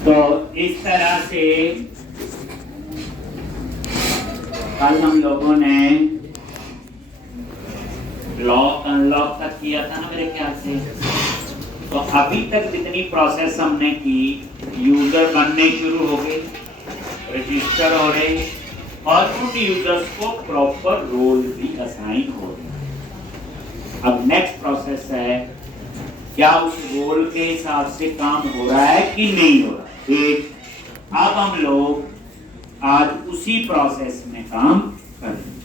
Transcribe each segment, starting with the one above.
तो इस तरह से कल हम लोगों ने लॉक अनलॉक तक किया था ना मेरे ख्याल से। तो अभी तक जितनी प्रोसेस हमने की, यूजर बनने शुरू हो गए, रजिस्टर हो रहे और उन यूजर्स को प्रॉपर रोल भी असाइन हो रहे। अब नेक्स्ट प्रोसेस है, क्या उस रोल के हिसाब से काम हो रहा है कि नहीं हो रहा। अब हम लोग आज उसी प्रोसेस में काम करेंगे।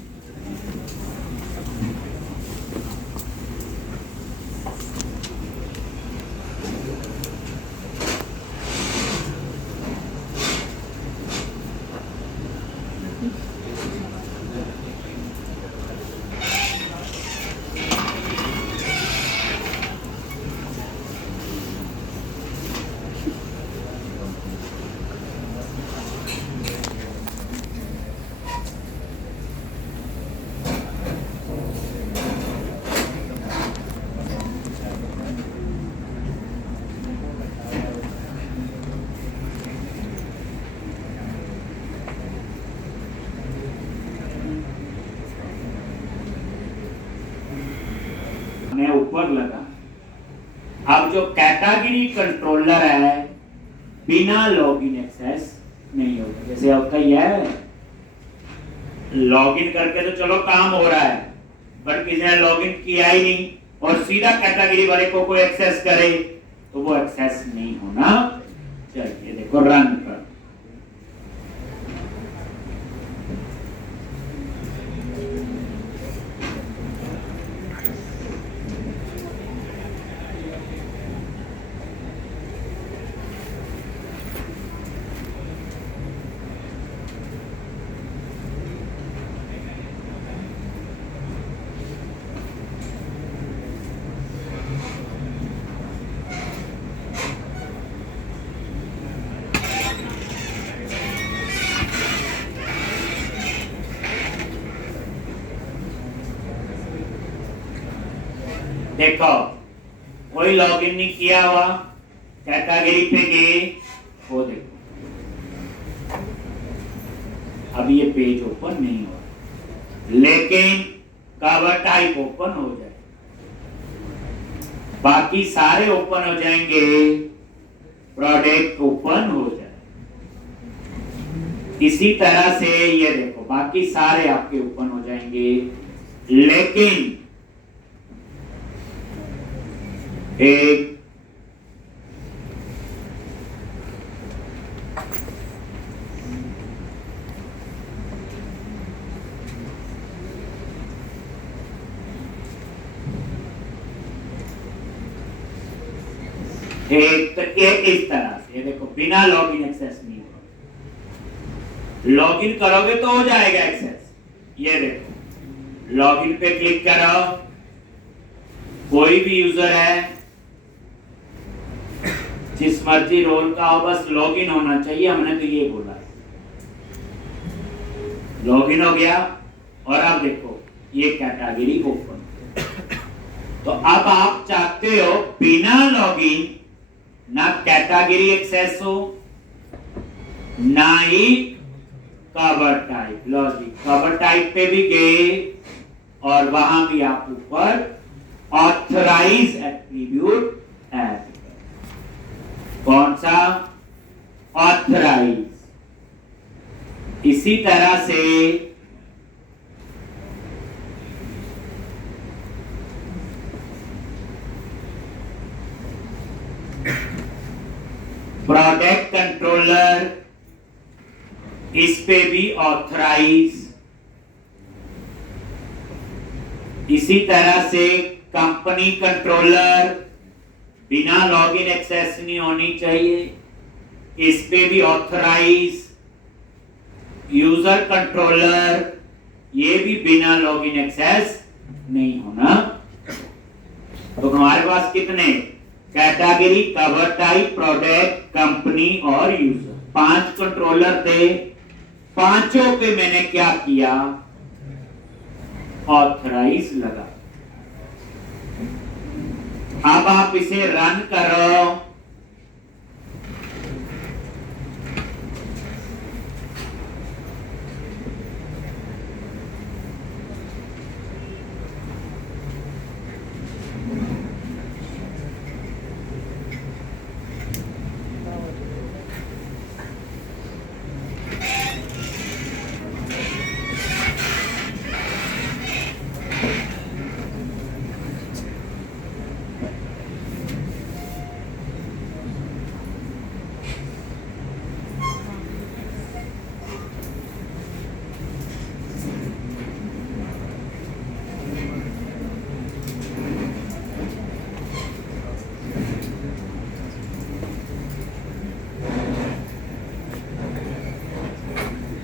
ऊपर लगा। अब जो कैटेगरी कंट्रोलर है बिना लॉगिन एक्सेस नहीं होगा। जैसे आपका यह है, लॉगिन करके तो चलो काम हो रहा है, बट किसी ने लॉगिन किया ही नहीं और सीधा कैटेगरी वाले को कोई एक्सेस करे तो वो एक्सेस नहीं होना चाहिए। देखो रन कर, देखो कोई लॉगिन नहीं किया हुआ, कैटेगरी पे गए, वो देखो अब ये पेज ओपन नहीं हो रहा, लेकिन कवर टाइप ओपन हो जाए, बाकी सारे ओपन हो जाएंगे, प्रोडक्ट ओपन हो जाए। इसी तरह से ये देखो बाकी सारे आपके ओपन हो जाएंगे, लेकिन एक तो इस तरह से देखो बिना लॉगिन एक्सेस नहीं होगा। लॉगिन करोगे तो हो जाएगा एक्सेस। ये देखो लॉगिन पे क्लिक करो, कोई भी यूजर है जिस मर्जी रोल का हो, बस लॉगिन होना चाहिए। हमने तो ये बोला, लॉगिन हो गया और अब देखो ये कैटेगरी ओपन। तो अब आप चाहते हो बिना लॉगिन ना कैटेगरी एक्सेस हो ना ही cover type. Logic cover type पे भी गए और वहां भी आप ऊपर ऑथराइज एट्रीब्यूट ऐड, कौन सा ऑथराइज। इसी तरह से प्रोडक्ट कंट्रोलर, इस पे भी ऑथराइज। इसी तरह से कंपनी कंट्रोलर, बिना लॉगिन एक्सेस नहीं होनी चाहिए, इस पे भी ऑथराइज। यूजर कंट्रोलर, ये भी बिना लॉगिन एक्सेस नहीं होना। तो हमारे पास कितने category, cover type, product, company और यूजर, 5 कंट्रोलर थे। पांचों पे मैंने क्या किया, ऑथराइज लगा। अब आप इसे रन करो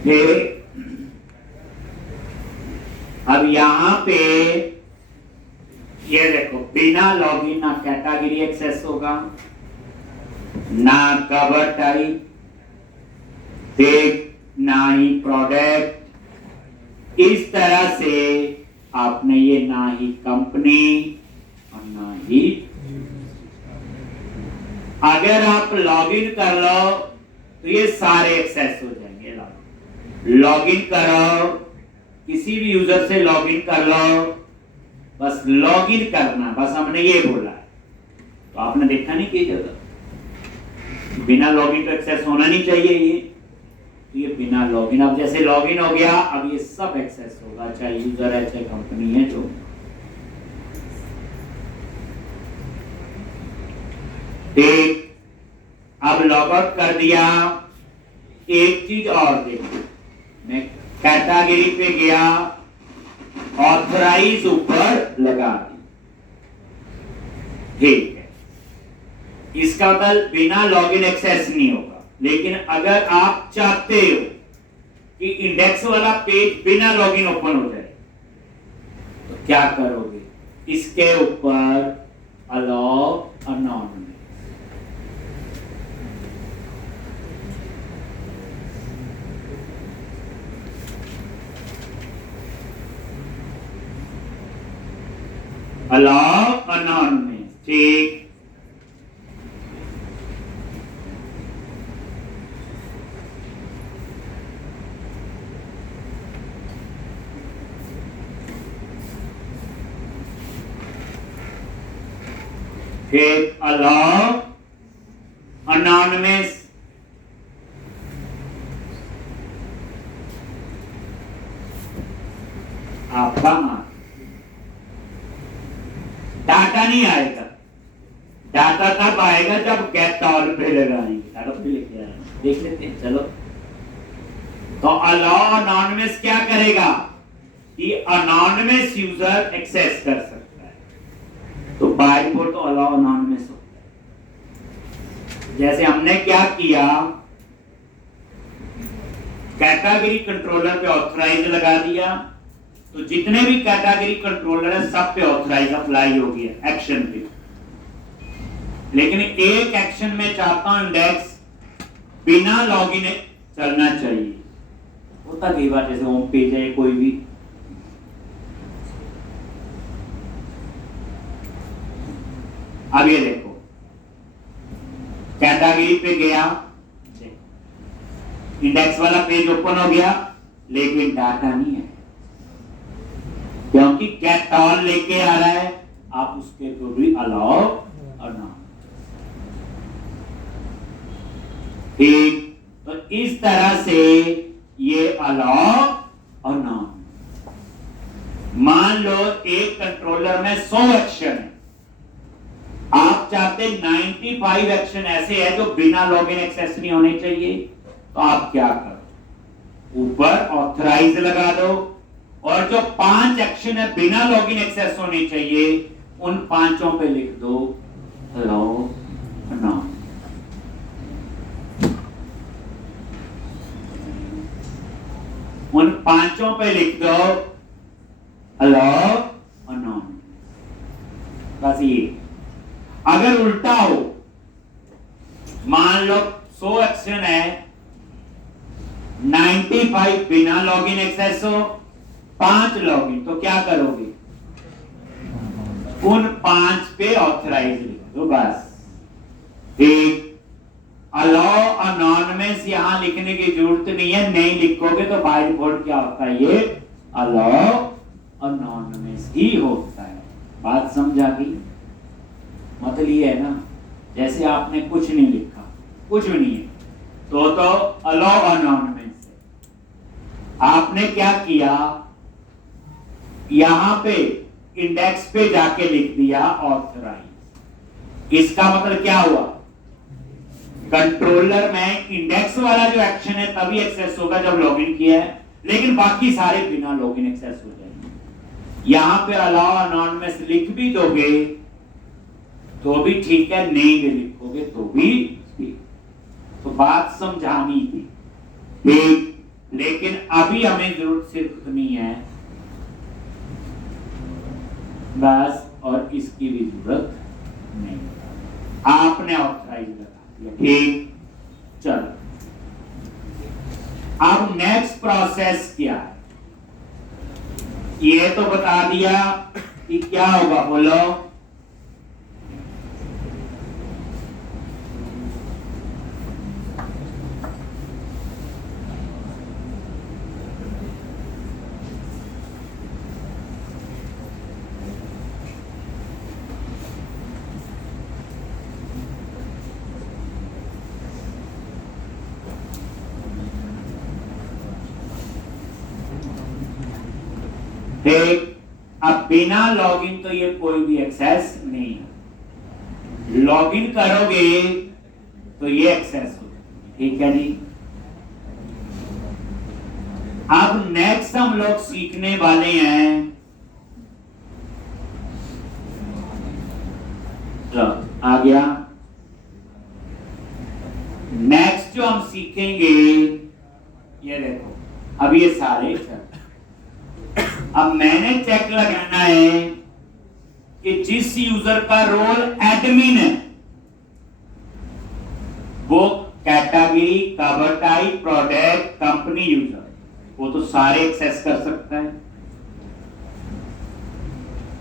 फिर अब यहां पे ये देखो, बिना लॉगिन ना कैटेगरी एक्सेस होगा, ना कवर टाइप, फिर ना ही प्रोडक्ट। इस तरह से आपने ये ना ही कंपनी और ना ही, अगर आप लॉगिन कर लो तो ये सारे एक्सेस हो जाएंगे। लॉगिन करो, किसी भी यूजर से लॉगिन कर लो, बस लॉगिन करना, बस हमने ये बोला है। तो आपने देखा नहीं कि जगह बिना लॉगिन तो एक्सेस होना नहीं चाहिए। ये बिना लॉगिन, अब जैसे लॉगिन हो गया, अब ये सब एक्सेस होगा, चाहे यूजर है चाहे कंपनी है जो। ठीक, अब लॉग आउट कर दिया। एक चीज और देखो, मैं कैटेगरी पे गया, ऑथराइज ऊपर लगा दी, ठीक है। इसका मतलब बिना लॉगिन एक्सेस नहीं होगा। लेकिन अगर आप चाहते हो कि इंडेक्स वाला पेज बिना लॉगिन ओपन हो जाए, तो क्या करोगे? इसके ऊपर अलाउ अनॉनिमस, अलाउ अनॉनिमस, ठीक। फिर अलाउ अनॉनिमस, आपका डाटा नहीं आएगा। डाटा तब आएगा जब गेट ऑल पे लगाएंगे। डाटा पे लेके आएंगे, देख लेते हैं, चलो। तो अलाउ अनॉनिमस क्या करेगा कि अनॉनिमस यूजर एक्सेस कर सकता है। तो बाय डिफॉल्ट तो अलाउ अनॉनिमस होता है। जैसे हमने क्या किया, कैटेगरी कंट्रोलर पे ऑथराइज लगा दिया, तो जितने भी कैटेगरी कंट्रोलर है सब पे ऑथराइज अप्लाई हो गया एक्शन पे। लेकिन एक एक्शन में चाहता हूं इंडेक्स बिना लॉगिन चलना चाहिए। होता कई बार, जैसे होम पेज है कोई भी, अब ये देखो, कैटेगरी पे गया, इंडेक्स वाला पेज ओपन हो गया, लेकिन डाटा नहीं है, क्योंकि गेट ऑल लेके आ रहा है। आप उसके को भी अलाउ और ना, ठीक। तो इस तरह से ये अलाउ और ना। मान लो एक कंट्रोलर में 100 एक्शन है, आप चाहते 95 एक्शन ऐसे है जो बिना लॉगिन एक्सेस नहीं होने चाहिए। तो आप क्या करो, ऊपर ऑथराइज लगा दो, और जो 5 एक्शन है बिना लॉगिन एक्सेस होने चाहिए, उन 5 पे लिख दो अलाउ ना। उन 5 पे लिख दो अलाउ अनॉन। बस ये। अगर उल्टा हो, मान लो 100 एक्शन है, 95 बिना लॉगिन एक्सेस हो, 5 लॉगिन, तो क्या करोगे? उन 5 पे ऑथराइज लिख दो, बस, ठीक। अलाउ अनॉनिमस यहां लिखने की जरूरत नहीं है, नहीं लिखोगे तो बाय डिफॉल्ट क्या होता है, ये अलाउ अनॉनिमस ही होता है। बात समझा गई? मतलब ये है ना, जैसे आपने कुछ नहीं लिखा, कुछ भी नहीं है, तो अलाउ अनॉनिमस है। आपने क्या किया, यहां पे इंडेक्स पे जाके लिख दिया ऑथराइज। इसका मतलब क्या हुआ, कंट्रोलर में इंडेक्स वाला जो एक्शन है तभी एक्सेस होगा जब लॉगिन किया है, लेकिन बाकी सारे बिना लॉगिन एक्सेस हो जाएंगे। यहां पे अलाउ अनॉनिमस लिख भी दोगे तो भी ठीक है, नहीं भी लिखोगे तो भी ठीक। तो बात समझानी थी, ठीक। लेकिन अभी हमें जरूरत सिर्फ इतनी है बस, और इसकी भी जरूरत नहीं। आपने ऑथराइज लगा दिया, ठीक। चलो अब नेक्स्ट प्रोसेस क्या है, ये तो बता दिया कि क्या होगा, बोलो। ठीक, अब बिना लॉगिन तो ये कोई भी एक्सेस नहीं है, लॉगिन करोगे तो ये एक्सेस हो, ठीक है जी। अब नेक्स्ट हम लोग सीखने वाले हैं, तो आ गया। नेक्स्ट जो हम सीखेंगे, ये देखो, अब ये सारे अब मैंने चेक लगाना है कि जिस यूजर का रोल एडमिन है वो category, cover type, product, company user, वो तो सारे एक्सेस कर सकता है,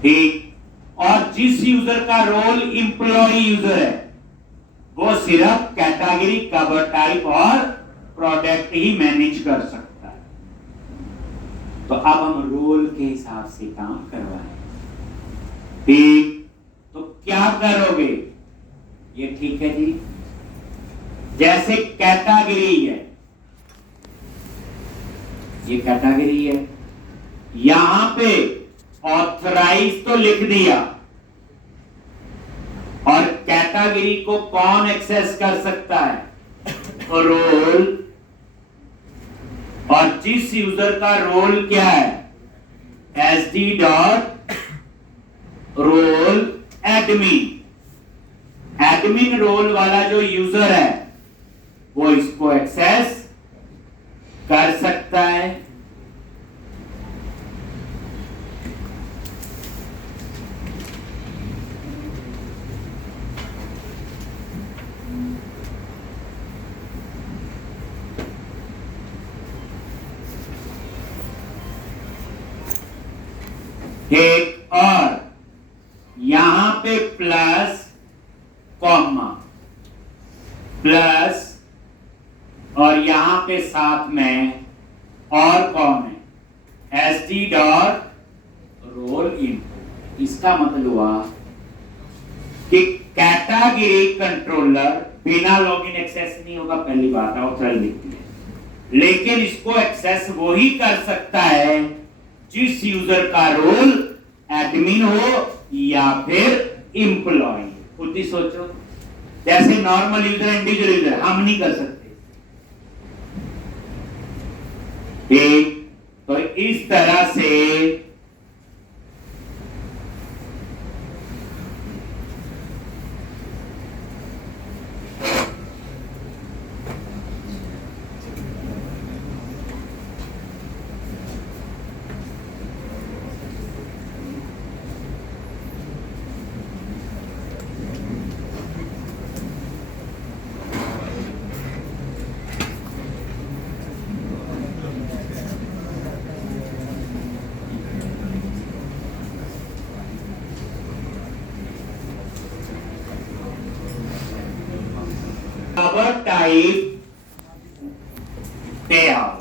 ठीक। और जिस यूजर का रोल एम्प्लॉय यूजर है वो सिर्फ कैटेगरी, कवर टाइप और प्रोडक्ट ही मैनेज कर सकता है। तो अब हम रोल के हिसाब से काम करवाएं, ठीक। तो क्या करोगे, ये ठीक है जी। जैसे कैटेगरी है, ये कैटेगरी है, यहां पे ऑथराइज तो लिख दिया, और कैटेगरी को कौन एक्सेस कर सकता है, तो रोल, और जिस यूजर का रोल क्या है, SD dot role admin, admin role वाला जो यूजर है वो इसको एक्सेस कर सकता है। एक और यहां पे प्लस, कॉमा, प्लस, और यहां पे साथ में और कौन है, SD डॉट रोल इनपुट। इसका मतलब हुआ कि कैटेगरी कंट्रोलर बिना लॉगिन एक्सेस नहीं होगा, पहली बात ऑथराइज लिखती है, लेकिन इसको एक्सेस वो ही कर सकता है जिस यूजर का रोल एडमिन हो या फिर एम्प्लॉय। खुद ही सोचो, जैसे नॉर्मल यूजर, इंडिविजुअल यूजर हम नहीं कर सकते, ठीक। तो इस तरह से कवर टाइप पे आओ।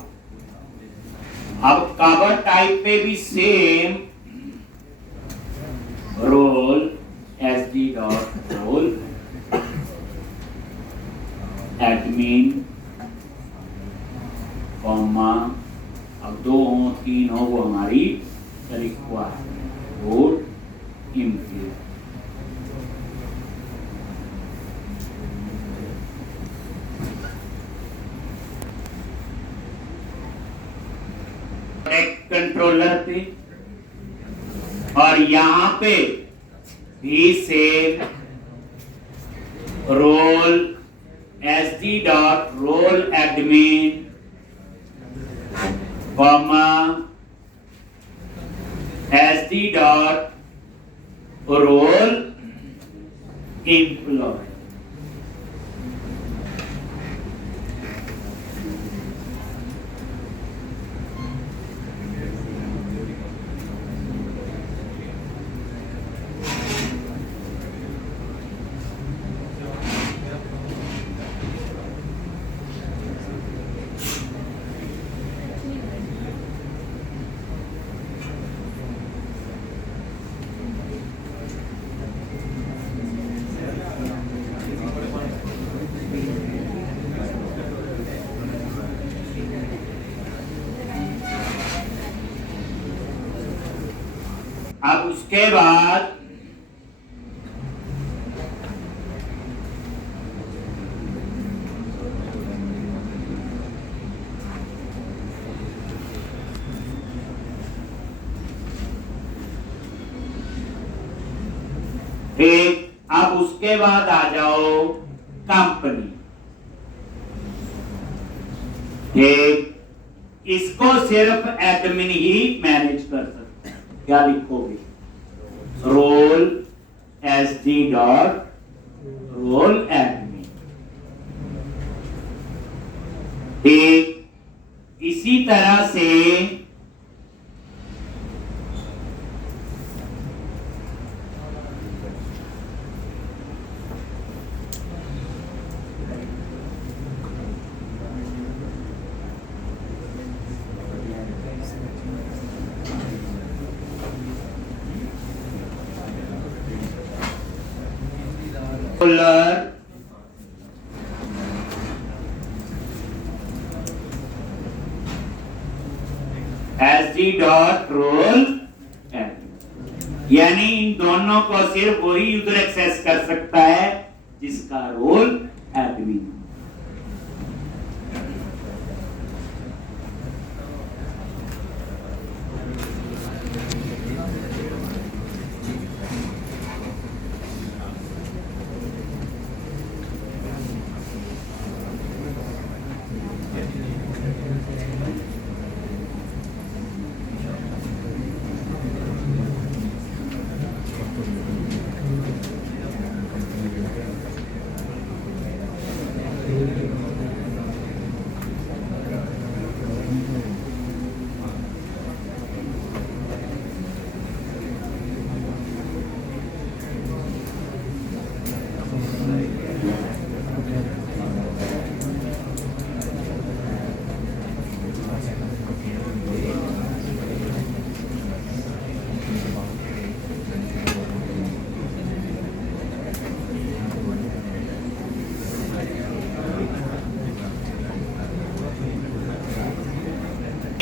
अब कवर टाइप पे भी same role, SD dot role admin, comma, अब 2 हो 3 हो वो हमारी रिक्वायरमेंट, इनके कंट्रोलर पे, और यहां पे भी same role, SD dot role admin, comma SD dot role employ. अब उसके बाद ठीक, अब उसके बाद आ जाओ कंपनी। ठीक, इसको सिर्फ एडमिन ही मैनेज कर सकता है। क्या लिखोगे? Role SD dot role admin. ठीक, इसी तरह से SD डॉट रोल, यानी इन दोनों को सिर्फ वही यूजर एक्सेस कर सकता है जिसका रोल एडमिन।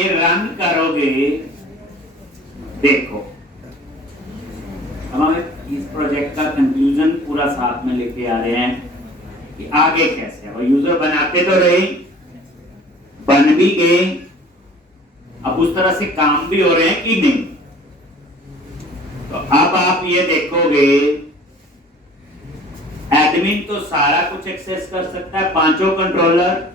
रन करोगे, देखो अब हम इस प्रोजेक्ट का कंक्लूजन पूरा साथ में लेके आ रहे हैं कि आगे कैसे। अब यूजर बनाते तो रहे, बन भी गए, अब उस तरह से काम भी हो रहे हैं कि नहीं। तो अब आप ये देखोगे एडमिन तो सारा कुछ एक्सेस कर सकता है, पांचों कंट्रोलर।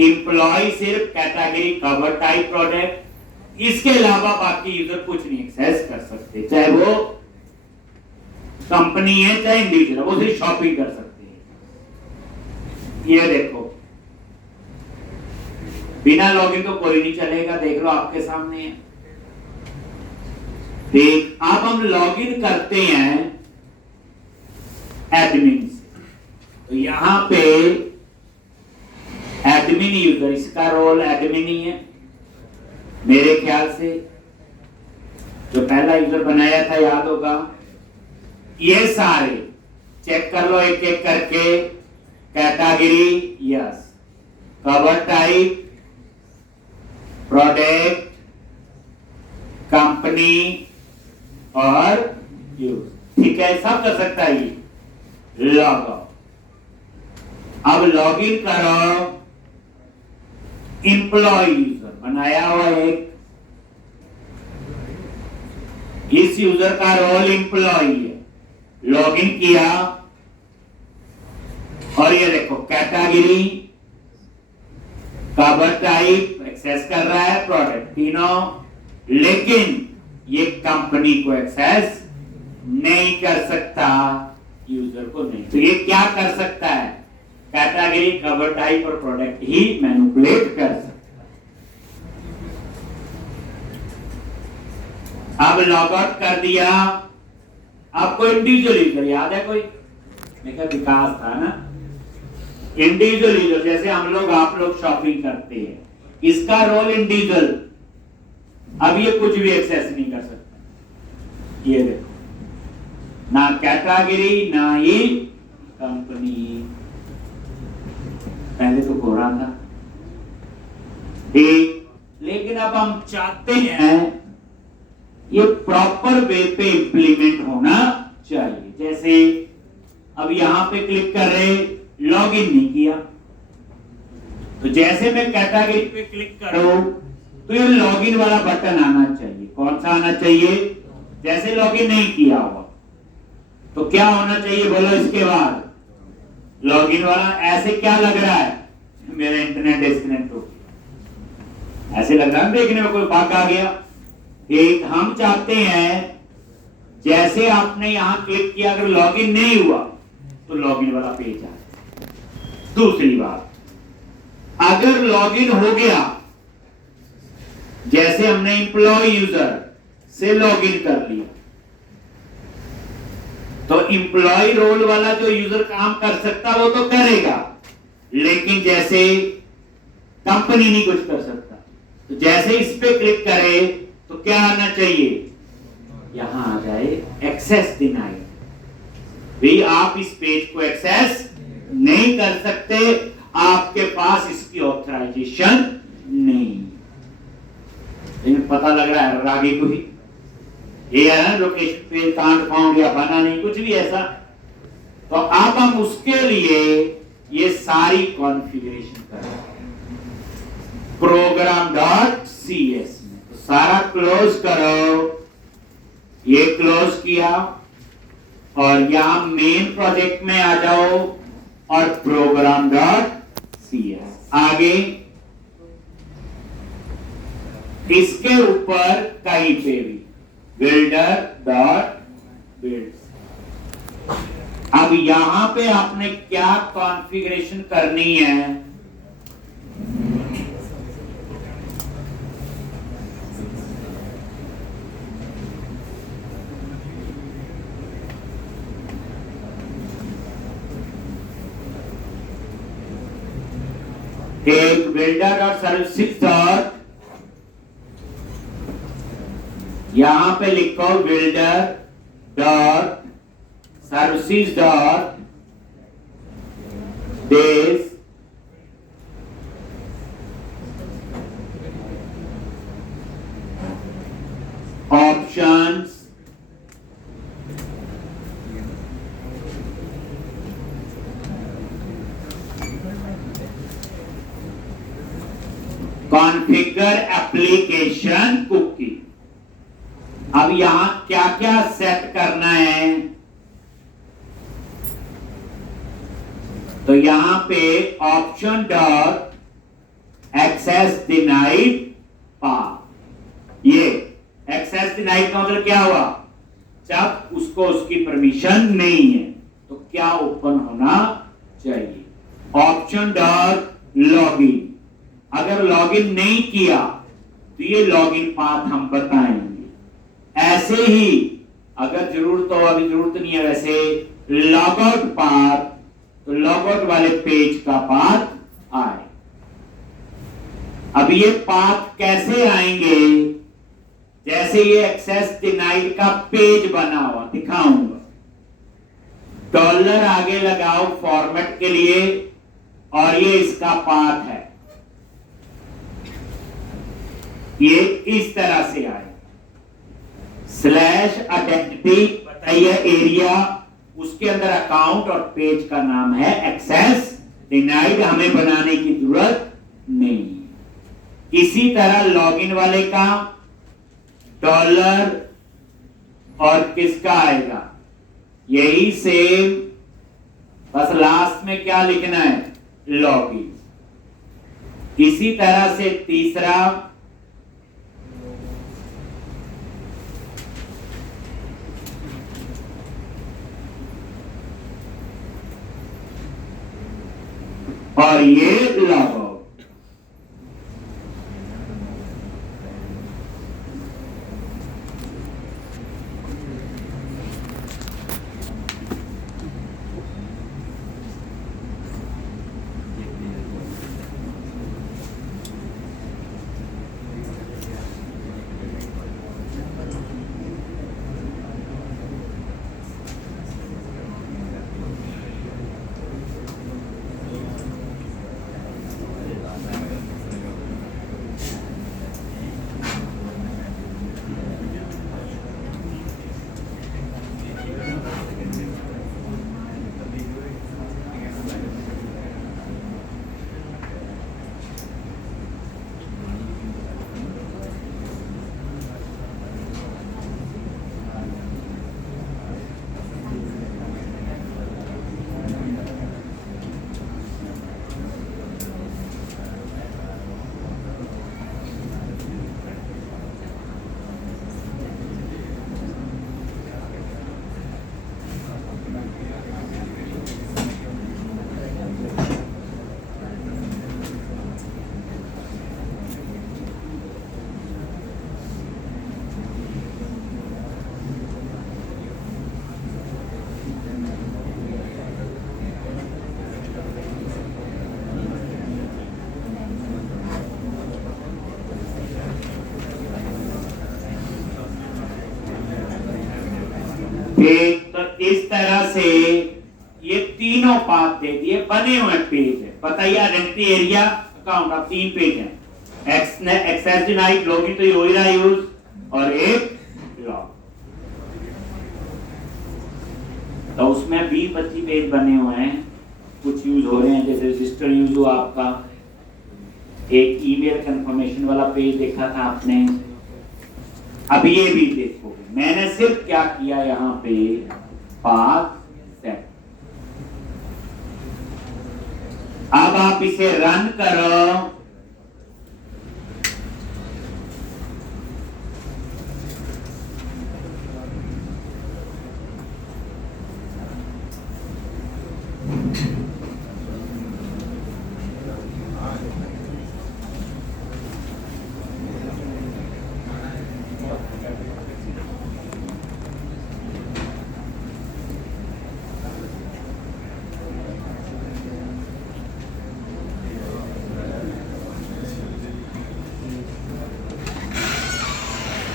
एम्प्लॉय सिर्फ कैटेगरी, कवर, टाइप, प्रोडक्ट, इसके अलावा बाकी यूजर कुछ नहीं एक्सेस कर सकते, चाहे वो कंपनी है चाहे इंडिविजुअल, वो सिर्फ शॉपिंग कर सकते हैं। ये देखो बिना लॉगिन तो कोई नहीं चलेगा, देख लो आपके सामने है। ठीक, अब हम लॉगिन करते हैं एडमिन से, तो यहां पे एडमिन यूजर, इसका रोल एडमिन ही है मेरे ख्याल से, जो पहला यूजर बनाया था याद होगा। ये सारे चेक कर लो एक एक करके, category yes, cover type, product, company और यूज, ठीक है, सब कर सकता है ये। लॉग आउट, अब लॉगिन करो, एम्प्लॉय यूजर बनाया हुआ एक, इस यूजर का रोल एम्प्लॉय है, लॉगिन किया और ये देखो कैटेगरी, कवर टाइप एक्सेस कर रहा है प्रोडक्ट तीनों, लेकिन ये कंपनी को एक्सेस नहीं कर सकता, यूजर को नहीं। तो ये क्या कर सकता है? कैटेगरी, कवर टाइप और प्रोडक्ट ही मैनिपुलेट कर सकता है। अब लॉग आउट कर दिया, आपको इंडिविजुअल यूजर याद है कोई? मेरा विकास था ना, इंडिविजुअल यूजर, जैसे हम लोग आप लोग शॉपिंग करते हैं, इसका रोल इंडिविजुअल। अब ये कुछ भी एक्सेस नहीं कर सकता, ये देखो, ना कैटेगरी ना ही कंपनी। पहले तो गोरा था, ठीक, लेकिन अब हम चाहते हैं ये प्रॉपर वे पे इंप्लीमेंट होना चाहिए। जैसे अब यहां पे क्लिक कर रहे, लॉगिन नहीं किया, तो जैसे मैं कैटेगरी पे क्लिक करूं तो ये लॉगिन वाला बटन आना चाहिए। कौन सा आना चाहिए? जैसे लॉगिन नहीं किया हुआ तो क्या होना चाहिए बोलो इसके बाद? लॉगिन वाला। ऐसे क्या लग रहा है? मेरा इंटरनेट डिस्कनेक्ट हो गया, ऐसे लग रहा है देखने में कोई बग आ गया। एक हम चाहते हैं जैसे आपने यहां क्लिक किया, अगर लॉगिन नहीं हुआ तो लॉगिन वाला पेज आ। दूसरी बात, अगर लॉगिन हो गया, जैसे हमने एम्प्लॉय यूजर से लॉगिन कर लिया, तो एम्प्लॉय रोल वाला जो यूजर काम कर सकता वो तो करेगा, लेकिन जैसे कंपनी नहीं कुछ कर सकता। तो जैसे इस पे क्लिक करे तो क्या आना चाहिए? यहां आ जाए एक्सेस डिनाइड। भाई आप इस पेज को एक्सेस नहीं कर सकते, आपके पास इसकी ऑथराइजेशन नहीं। लेकिन पता लग रहा है आगे को ही ये है ना, लोकेशन पे कांट फाउंड या बना नहीं, कुछ भी ऐसा। तो अब हम उसके लिए ये सारी कॉन्फ़िगरेशन करें program.cs में। तो सारा क्लोज करो, ये क्लोज किया और यहां मेन प्रोजेक्ट में आ जाओ और program.cs आगे इसके ऊपर कहीं पे भी builder.build। अब यहां पे आपने क्या कॉन्फ़िगरेशन करनी है? एक बिल्डर और सर्विसेज डॉट, यहां पे लिखो builder dot services dot days options configure application cookie. अब यहां क्या क्या सेट करना है? तो यहां पे option dot access denied path. ये एक्सेस डिनाइड का मतलब क्या हुआ? जब उसको उसकी परमिशन नहीं है तो क्या ओपन होना चाहिए? Option dot login. अगर लॉगिन नहीं किया तो ये लॉगिन पाथ हम बताएंगे। ऐसे ही अगर जरूरत हो, अभी जरूरत नहीं है वैसे, लॉगआउट पाथ, तो लॉगआउट वाले पेज का पाथ आए। अब ये पाथ कैसे आएंगे? जैसे ये एक्सेस डिनाइड का पेज बना हुआ दिखाऊंगा, डॉलर आगे लगाओ फॉर्मेट के लिए और ये इसका पाथ है, ये इस तरह से आए। स्लैश आइडेंटिटी बताइए एरिया, उसके अंदर अकाउंट और पेज का नाम है एक्सेस डिनाइड, हमें बनाने की जरूरत नहीं। इसी तरह लॉगिन वाले का डॉलर और किसका आएगा यही सेम, बस लास्ट में क्या लिखना है? लॉगिन। इसी तरह से तीसरा, और ये लॉग आउट। तो इस तरह से ये तीनों पाथ दे दिए, बने हुए पेज है। बताइए आइडेंटिटी, एरिया, अकाउंट, अब 3 पेज हैं। एक्सेस डिनाइड, लॉगिन तो ये हो ही रहा यूज, और एक लॉग। तो उसमें 20-25 पेज बने हुए हैं, कुछ यूज हो रहे हैं, जैसे रजिस्टर यूज हुआ आपका, एक ईमेल कंफर्मेशन वाला पेज देखा था आपने। अब ये भी देखोगे, मैंने सिर्फ क्या किया यहाँ पे, पाथ सेट। अब आप इसे रन करो,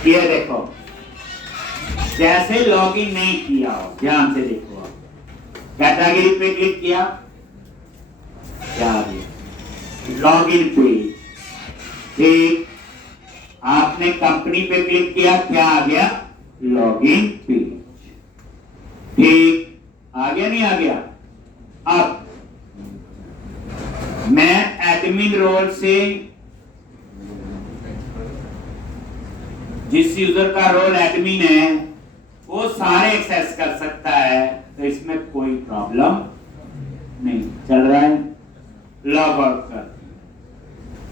ये देखो, जैसे लॉगिन नहीं किया हो, ध्यान से देखो, आप कैटेगरी पे क्लिक किया, क्या आ गया, लॉगिन पेज। ठीक, आपने कंपनी पे क्लिक किया, क्या आ गया, लॉगिन पेज। ठीक, आ गया नहीं आ गया। अब मैं एडमिन रोल से जिस यूजर का रोल एडमिन है वो सारे एक्सेस कर सकता है, तो इसमें कोई प्रॉब्लम नहीं। चल रहा है, लॉग आउट कर।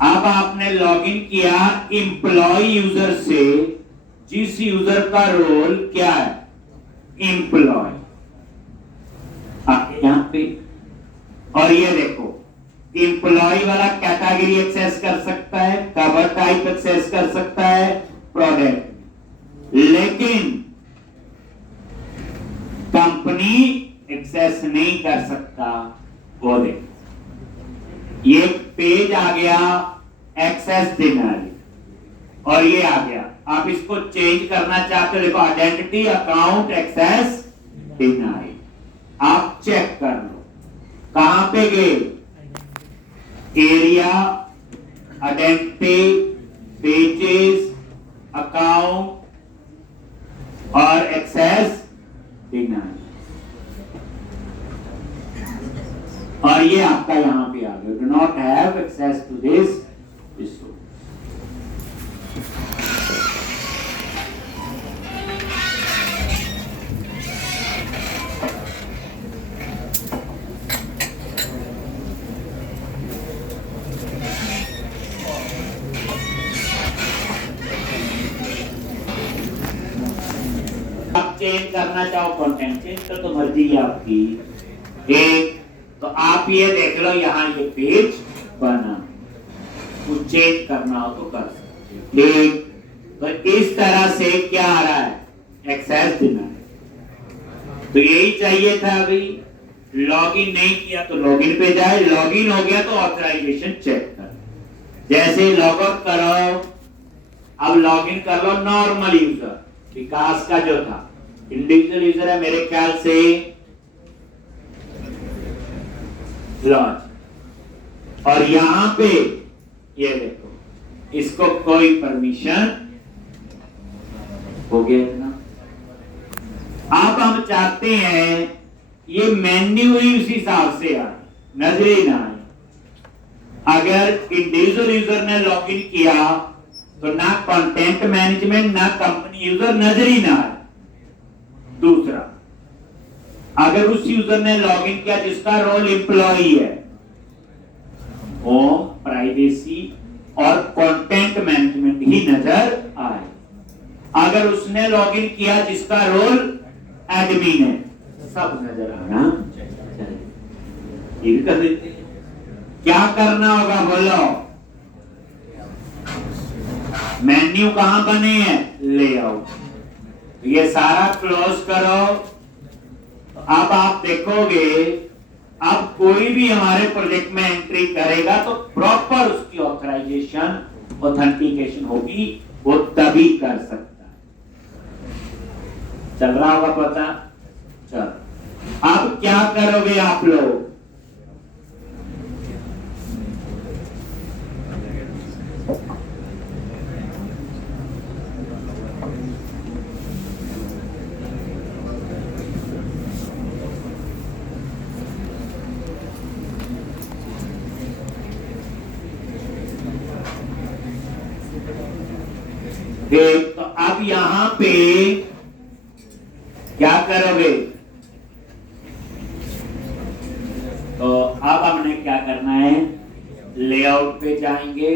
अब आपने लॉगिन किया एम्प्लॉय यूजर से, जिस यूजर का रोल क्या है, एम्प्लॉय, यहां पे। और ये देखो, एम्प्लॉय वाला कैटेगरी एक्सेस कर सकता है, कवर टाइप एक्सेस कर सकता है, प्रोडक्ट, लेकिन कंपनी एक्सेस नहीं कर सकता। वो देखो, ये पेज आ गया एक्सेस डिनाइड, और ये आ गया। आप इसको चेंज करना चाहते हो, देखो आइडेंटिटी अकाउंट एक्सेस डिनाइड। आप चेक कर लो कहां पे गए, एरिया, आइडेंटिटी, पेजेस, अकाउंट और एक्सेस डिनाइड, और ये आपका यहां पे आ गया, do not have access to this resource. Change करना चाहो कंटेंट चेंज कर तो मर्जी है आपकी। एक तो आप ये देख लो यहाँ ये पेज बना, कुछ चेंज करना हो तो कर सकते। ठीक, तो इस तरह से क्या आ रहा है, एक्सेस देना। तो यही चाहिए था। अभी लॉगिन नहीं किया तो लॉगिन पे जाए, लॉगिन हो गया तो ऑथराइजेशन चेक कर। जैसे लॉग आउट करो, अब लॉगिन कर लो नॉर्मल यूजर, विकास का जो था इंडिविजुअल यूजर है मेरे ख्याल से लॉन्च, और यहां पे ये देखो इसको कोई परमिशन हो गया ना। अब हम चाहते हैं ये मेन्यू ही उसी हिसाब से आए, नजरे ना आए। अगर इंडिविजुअल यूजर ने लॉगिन किया तो ना कंटेंट मैनेजमेंट ना कंपनी यूजर नजर ही ना आए। दूसरा, अगर उस यूजर ने लॉगिन किया जिसका रोल एम्प्लॉई है, होम, प्राइवेसी और कंटेंट मैनेजमेंट ही नजर आए। अगर उसने लॉगिन किया जिसका रोल एडमिन है, सब नजर आना चाहिए। कर देते हैं। क्या करना होगा बोलो? मेन्यू कहां बने हैं, लेआउट। ये सारा क्लोज करो। अब आप देखोगे अब कोई भी हमारे प्रोजेक्ट में एंट्री करेगा तो प्रॉपर उसकी ऑथराइजेशन ऑथेंटिकेशन होगी, वो तभी कर सकता है। चल रहा होगा पता? चल, अब क्या करोगे आप लोग? तो अब यहां पे क्या करोगे? तो अब हमने क्या करना है, लेआउट पे जाएंगे।